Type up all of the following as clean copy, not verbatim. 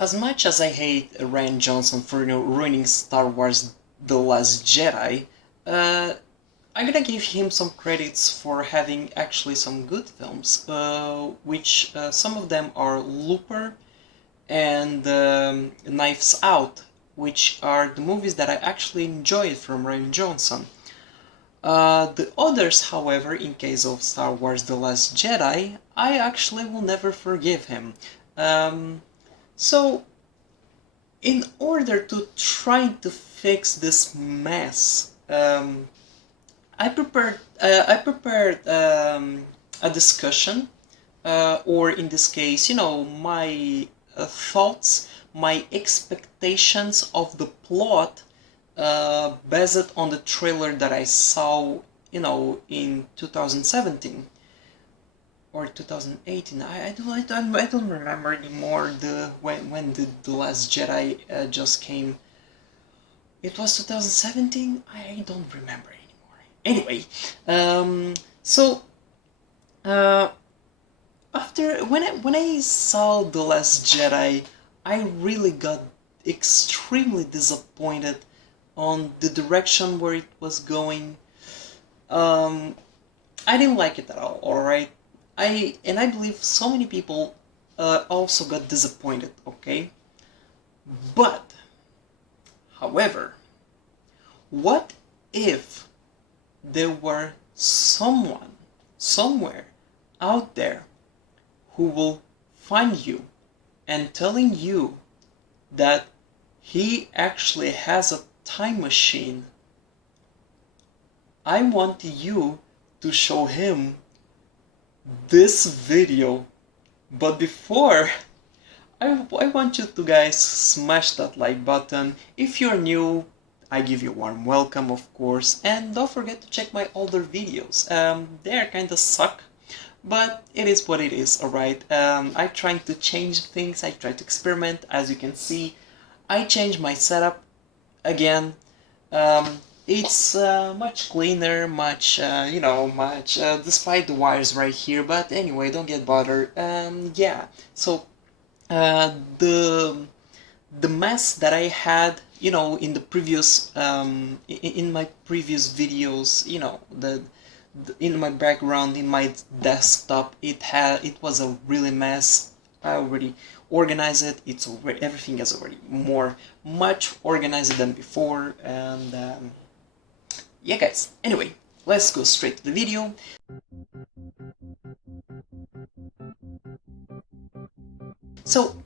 As much as I hate Rian Johnson for ruining Star Wars The Last Jedi, uh, I'm gonna give him some credits for having actually some good films, which some of them are Looper and Knives Out, which are the movies that I actually enjoyed from Rian Johnson. The others, however, in case of Star Wars The Last Jedi, I actually will never forgive him. Um, so in order to try to fix this mess, I prepared a discussion, or in this case, my thoughts, my expectations of the plot, based on the trailer that I saw, in 2017 or 2018. I don't remember anymore when the Last Jedi just came. It was 2017. I don't remember anymore. Anyway, so uh, after when I saw the Last Jedi, I really got extremely disappointed on the direction where it was going. Um, I didn't like it at all. All right, I believe so many people also got disappointed. Okay, but however, what if there were someone somewhere out there who will find you and telling you that he actually has a time machine? I want you to show him this video. But before, I want you to guys smash that like button. If you're new, I give you a warm welcome, of course, and don't forget to check my older videos. They're kinda suck, but it is what it is, alright? I try to change things, I try to experiment. As you can see, I changed my setup again. It's much cleaner, despite the wires right here, but anyway, don't get bothered. Yeah, so the mess that I had, in the previous in my previous videos, in my background, in my desktop, it was a really mess. I already organized it. Everything is already much organized than before, and yeah, guys. Anyway, let's go straight to the video. So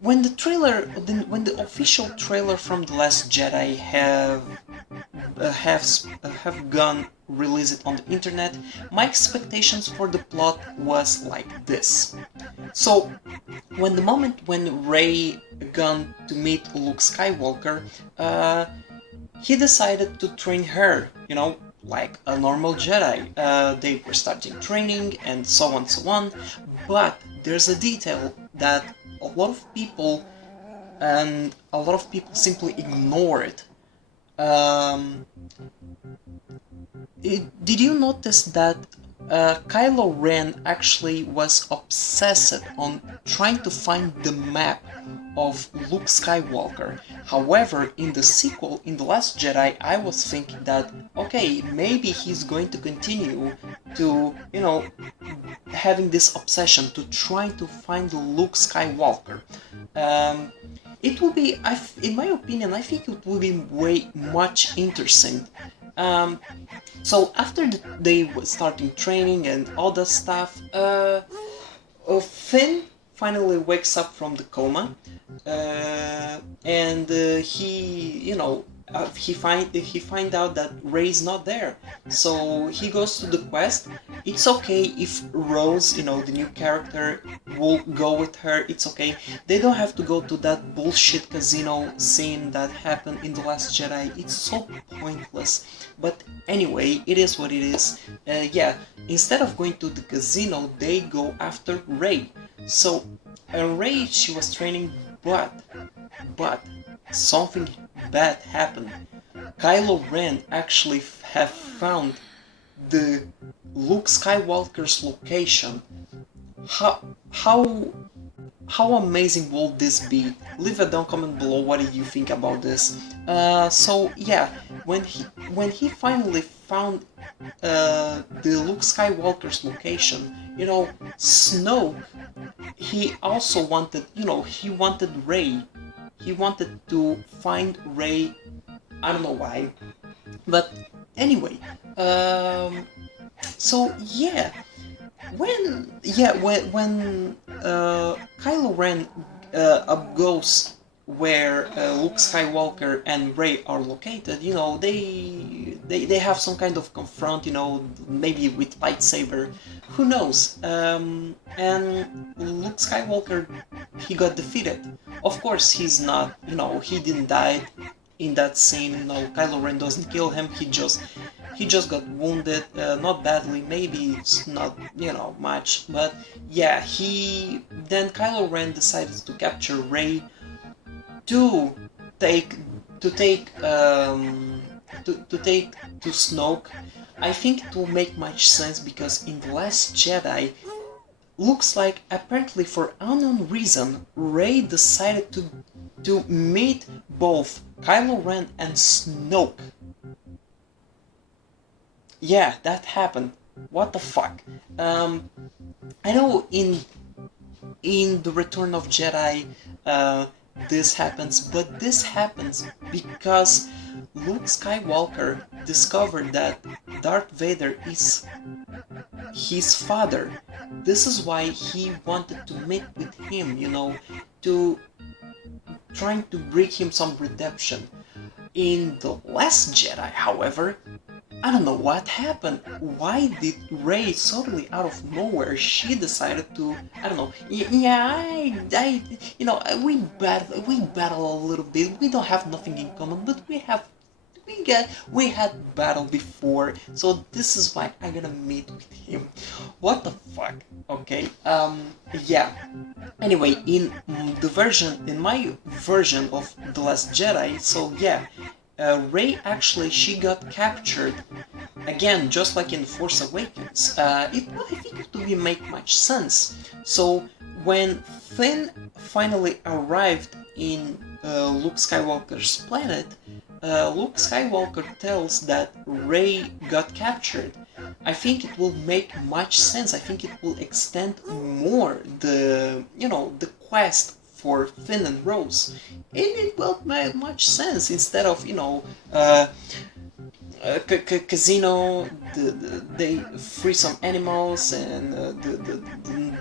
when the official trailer from The Last Jedi have gone released on the internet, my expectations for the plot was like this. So when Rey gone to meet Luke Skywalker, he decided to train her, like a normal Jedi. They were starting training and so on, so on. But there's a detail that a lot of people simply ignore it. Um, did you notice that Kylo Ren actually was obsessed on trying to find the map of Luke Skywalker? However, in the sequel, in The Last Jedi, I was thinking that, okay, maybe he's going to continue to, having this obsession to trying to find Luke Skywalker. Um, it will be, in my opinion, I think it will be way much interesting. Um, so after they were starting training and all that stuff, Finn finally wakes up from the coma, and he find out that Rey's not there. So he goes to the quest. It's okay if Rose, the new character, will go with her. It's okay. They don't have to go to that bullshit casino scene that happened in The Last Jedi. It's so pointless. But anyway, it is what it is. Yeah, instead of going to the casino, they go after Rey. So Rey, she was training, but something bad happened. Kylo Ren actually have found the Luke Skywalker's location. How how how amazing will this be? Leave a down comment below what do you think about this. So yeah, when he finally found the Luke Skywalker's location, Snoke, he also wanted, he wanted Rey. He wanted to find Rey. I don't know why, but anyway. So yeah, when Kylo Ren goes where Luke Skywalker and Rey are located, they have some kind of confront, maybe with lightsaber, who knows? And Luke Skywalker, he got defeated. Of course, he's not, he didn't die in that scene. Kylo Ren doesn't kill him. He just got wounded, not badly, maybe it's not, much, but yeah, then Kylo Ren decided to capture Rey to take to take to take to Snoke. I think it will make much sense because in The Last Jedi, looks like apparently for unknown reason, Rey decided to meet both Kylo Ren and Snoke. Yeah, that happened. What the fuck? I know in the Return of Jedi, this happens, but this happens because Luke Skywalker discovered that Darth Vader is his father. This is why he wanted to meet with him, to trying to bring him some redemption. In The Last Jedi, however, I don't know what happened. Why did Rey suddenly out of nowhere she decided to? I don't know. Yeah, we battle a little bit. We don't have nothing in common, but we had battle before, so this is why I'm gonna meet with him. What the fuck? Okay. Yeah. Anyway, in my version of The Last Jedi, so yeah, Rey actually she got captured again, just like in Force Awakens. I think it will make much sense. So when Finn finally arrived in Luke Skywalker's planet, Luke Skywalker tells that Rey got captured. I think it will make much sense. I think it will extend more the quest for Finn and Rose, and it will make much sense instead of casino. They free some animals and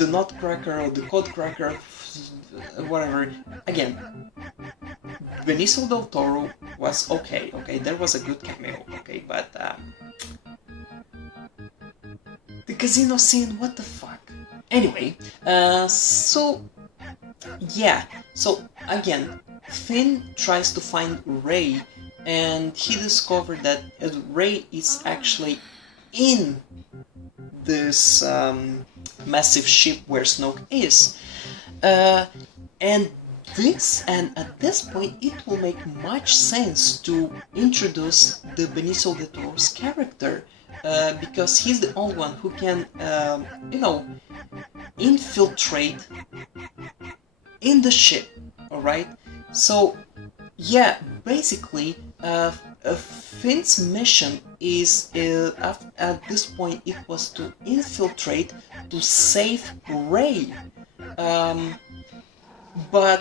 the Nutcracker or the Codecracker, whatever. Again, Benicio del Toro was okay. There was a good cameo. But the casino scene, what the fuck? Anyway, so yeah, so again, Finn tries to find Rey, and he discovered that Rey is actually in this massive ship where Snoke is, and at this point it will make much sense to introduce the Benicio del Toro's character, because he's the only one who can infiltrate in the ship. All right, so yeah, basically Finn's mission is at this point it was to infiltrate to save Rey, but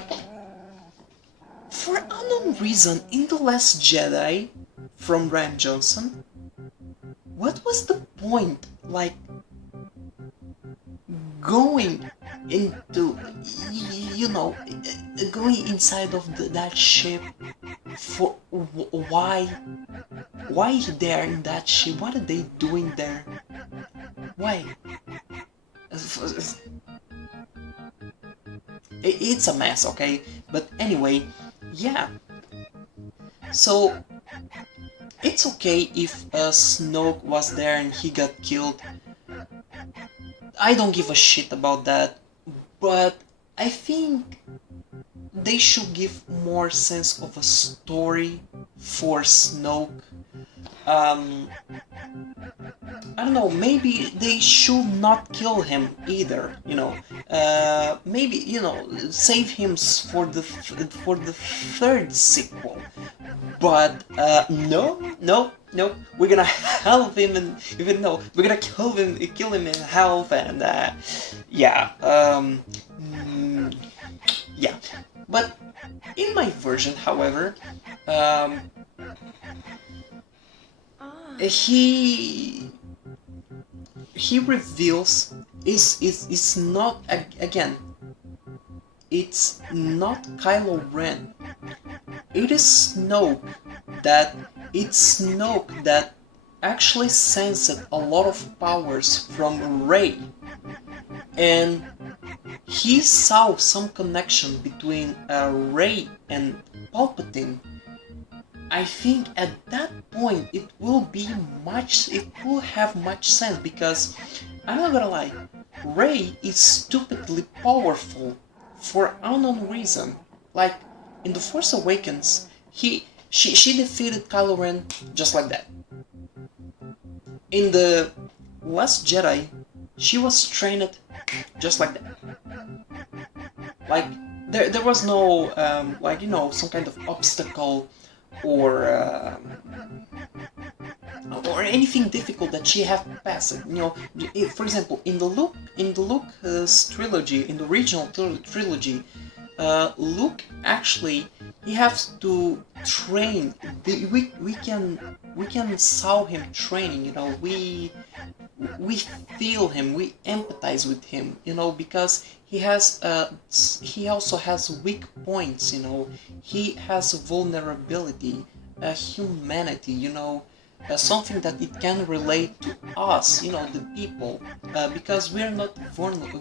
for unknown reason in The Last Jedi from Rian Johnson, what was the point, like, going into, going inside of that ship for why they're in that ship? What are they doing there? Why? It's a mess, okay? But anyway, yeah. So it's okay if Snoke was there and he got killed. I don't give a shit about that, but I think they should give more sense of a story for Snoke. I don't know, maybe they should not kill him either, you know. Maybe, you know, save him for the third sequel. But no, no, no. We're gonna help him, and even though we're gonna kill him in health, and yeah, yeah. But in my version, however, um, he reveals is not again. It's not Kylo Ren. It is Snoke that actually sensed a lot of powers from Rey, and he saw some connection between Rey and Palpatine. I think at that point it will have much sense, because I'm not gonna lie, Rey is stupidly powerful for unknown reason. Like in The Force Awakens, she defeated Kylo Ren just like that. In the Last Jedi, she was trained just like that. Like there was no like, you know, some kind of obstacle or anything difficult that she have passed. You know, for example, in the Luke's trilogy, in the original trilogy, Luke actually he has to train. We can saw him training. You know, we feel him, we empathize with him. You know, because he also has weak points. You know, he has vulnerability, humanity. You know, something that it can relate to us, you know, the people, because we're not vulnerable.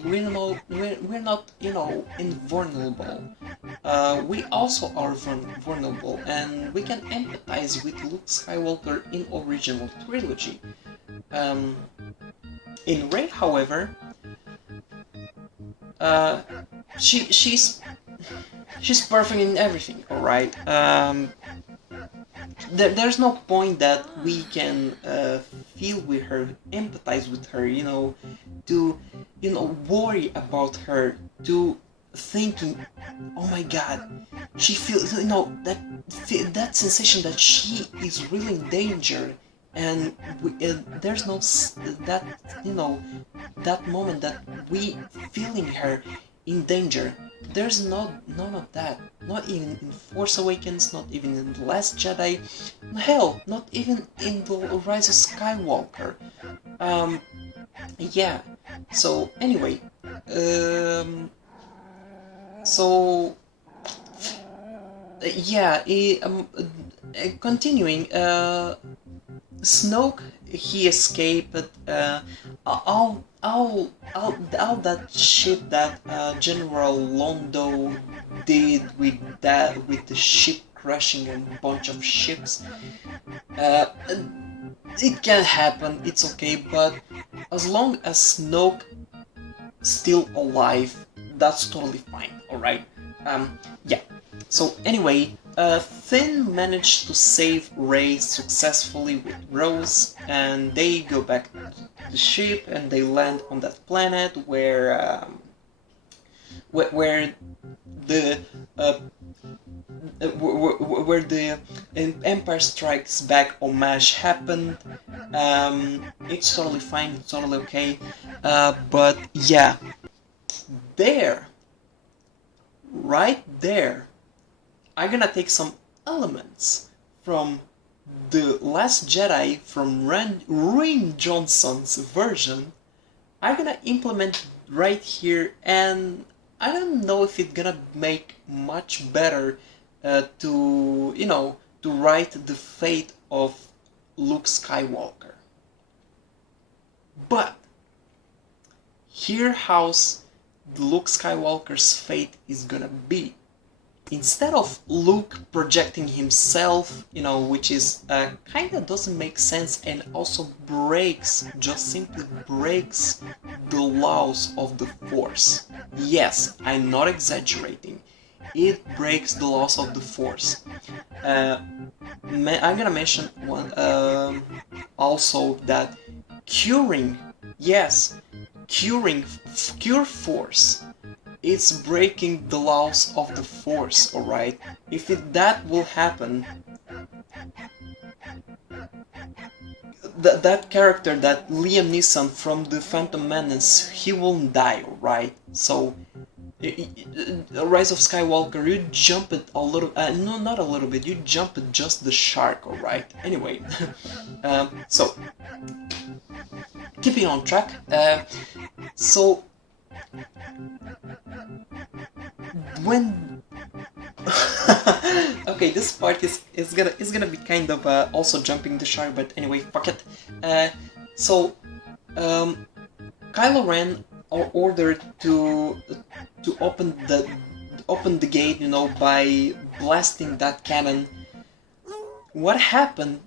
We're not, you know, invulnerable. We also are vulnerable, and we can empathize with Luke Skywalker in original trilogy. Um, in Rey, however, uh, she's perfect in everything. All right. There's no point that we can feel with her, empathize with her, you know, to, you know, worry about her, to thinking, oh my god, she feels, you know, that sensation that she is really in danger, and there's no that, you know, that moment that we feeling her in danger. There's none of that. Not even in Force Awakens, not even in The Last Jedi, hell, not even in The Rise of Skywalker. Yeah. So anyway, so yeah, continuing. Snoke, he escaped. All that shit that General Londo did with the ship crashing and a bunch of ships. Uh, it can happen. It's okay, but as long as Snoke still alive, that's totally fine. All right. Yeah. So anyway, Finn managed to save Rey successfully with Rose, and they go back to the ship and they land on that planet where the where the Empire Strikes Back homage happened. It's totally fine. It's totally okay. But yeah, there, right there, I'm gonna take some elements from The Last Jedi, from Rian Johnson's version. I'm gonna implement right here, and I don't know if it's gonna make much better to, you know, to write the fate of Luke Skywalker. But here how's Luke Skywalker's fate is gonna be. Instead of Luke projecting himself, you know, which is kind of doesn't make sense, and also just simply breaks the laws of the Force. Yes, I'm not exaggerating. It breaks the laws of the Force. I'm gonna mention one also that curing, yes, cure force. It's breaking the laws of the force, alright? If that will happen, that character, that Liam Neeson from the Phantom Menace, he won't die, alright? So, Rise of Skywalker, you jump it a little, no, not a little bit, you jump it just the shark, alright? Anyway, so, keeping on track, so, when okay, this part is gonna be kind of also jumping the shark, but anyway, fuck it. So, Kylo Ren are ordered to open the gate, you know, by blasting that cannon. What happened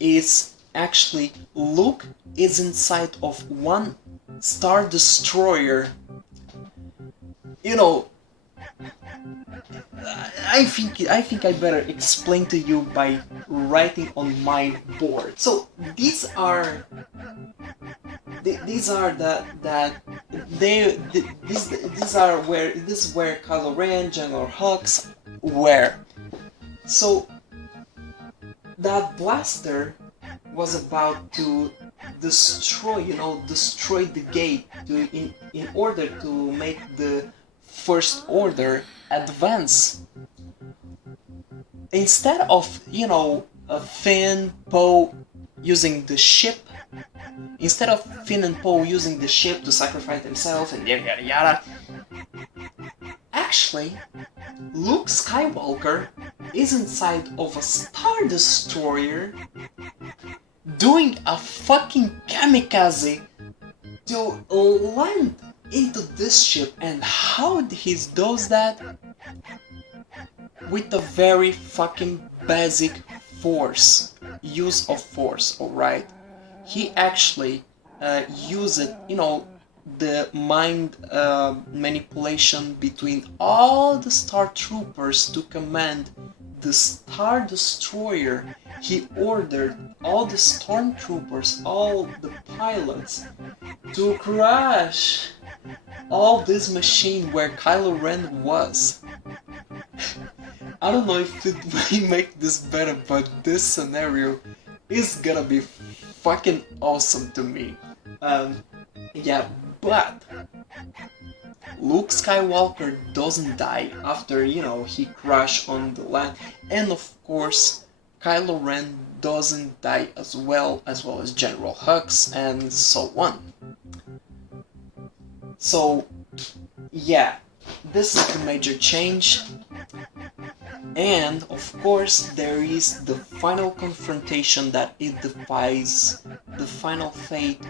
is actually Luke is inside of one Star Destroyer. You know, I think I better explain to you by writing on my board. So these are this is where Kylo Ren, General Hux were. So that blaster was about to destroy the gate in order to make the First Order advance. Instead of, Finn, Poe using the ship, instead of Finn and Poe using the ship to sacrifice themselves and yada yada yada, actually, Luke Skywalker is inside of a Star Destroyer doing a fucking kamikaze to land into this ship. And how he does that? With a very fucking basic use of force, alright? He actually used, the mind manipulation between all the Star Troopers to command the Star Destroyer. He ordered all the Stormtroopers, all the pilots, to crash all this machine where Kylo Ren was. I don't know if it may make this better, but this scenario is gonna be fucking awesome to me. Yeah, but Luke Skywalker doesn't die after, he crashed on the land, and of course, Kylo Ren doesn't die as well as General Hux, and so on. So, yeah, this is the major change. And of course, there is the final confrontation that it defies the final fate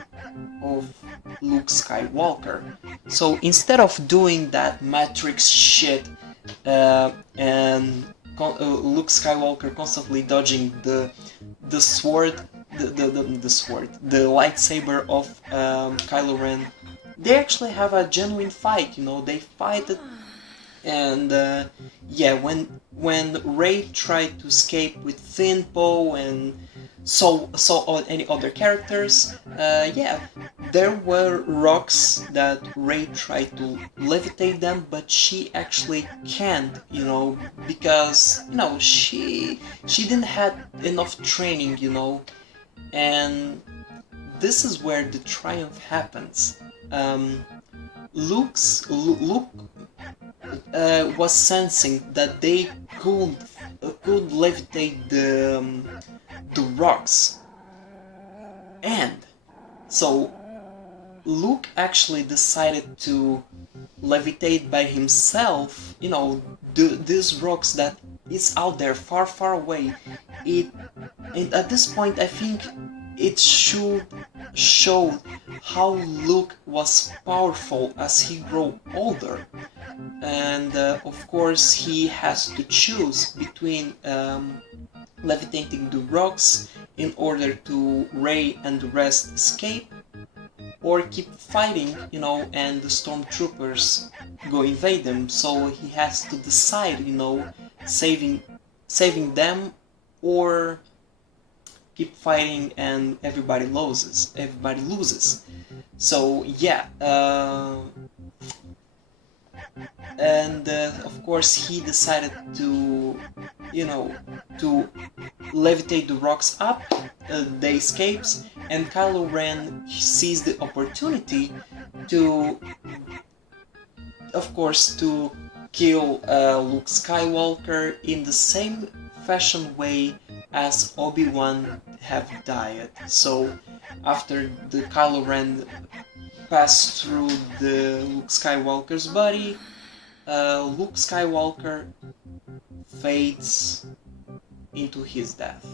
of Luke Skywalker. So instead of doing that Matrix shit and Luke Skywalker constantly dodging the sword, the lightsaber of Kylo Ren, they actually have a genuine fight. They fight it. And yeah, when Rey tried to escape with Finn, Poe, and so any other characters, yeah, there were rocks that Rey tried to levitate them, but she actually can't, because she didn't have enough training, and this is where the triumph happens. Luke was sensing that they could levitate the rocks, and so Luke actually decided to levitate by himself. These rocks that is out there far, far away. And at this point, I think it should show how Luke was powerful as he grew older. And of course, he has to choose between levitating the rocks in order to Rey and the rest escape, or keep fighting, and the stormtroopers go invade them. So he has to decide, saving them, or keep fighting and everybody loses. So yeah, and of course he decided to, you know, to levitate the rocks up, they escapes, and Kylo Ren sees the opportunity to, of course, to kill Luke Skywalker in the same fashion way as Obi-Wan have died. So after the Kylo Ren passed through the Luke Skywalker's body, Luke Skywalker fades into his death.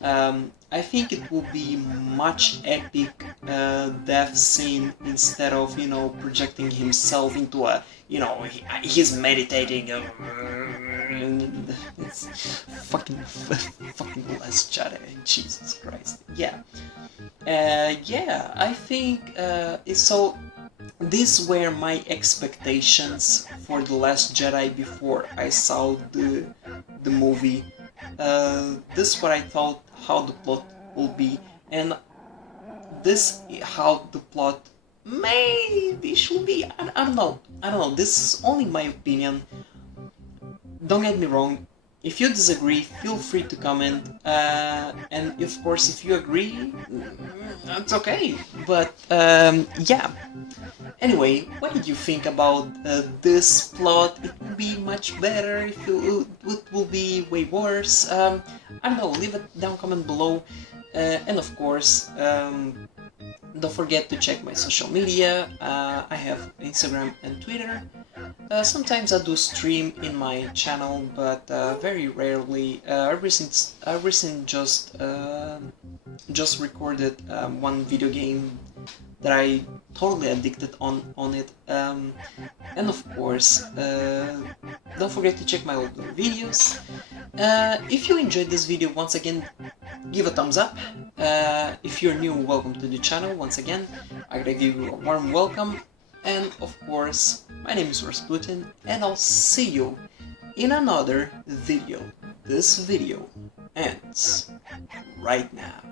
I think it will be much epic death scene instead of, you know, projecting himself into a, you know, he's meditating. It's fucking Last Jedi. Jesus Christ. Yeah. Yeah. I think so. These were my expectations for The Last Jedi before I saw the movie. This is what I thought how the plot will be, and this how the plot maybe should be. I don't know. I don't know. This is only my opinion. Don't get me wrong. If you disagree, feel free to comment. And of course, if you agree, that's okay. But yeah. Anyway, what did you think about this plot? It will be much better, it will be way worse. I don't know, leave it down comment below. And of course, don't forget to check my social media. I have Instagram and Twitter. Sometimes I do stream in my channel, but very rarely. I recently just recorded one video game that I totally addicted on it. And of course, don't forget to check my older videos. If you enjoyed this video, once again, give a thumbs up. If you're new, welcome to the channel. Once again, I gotta give you a warm welcome. And of course, my name is Rasputin, and I'll see you in another video. This video ends right now.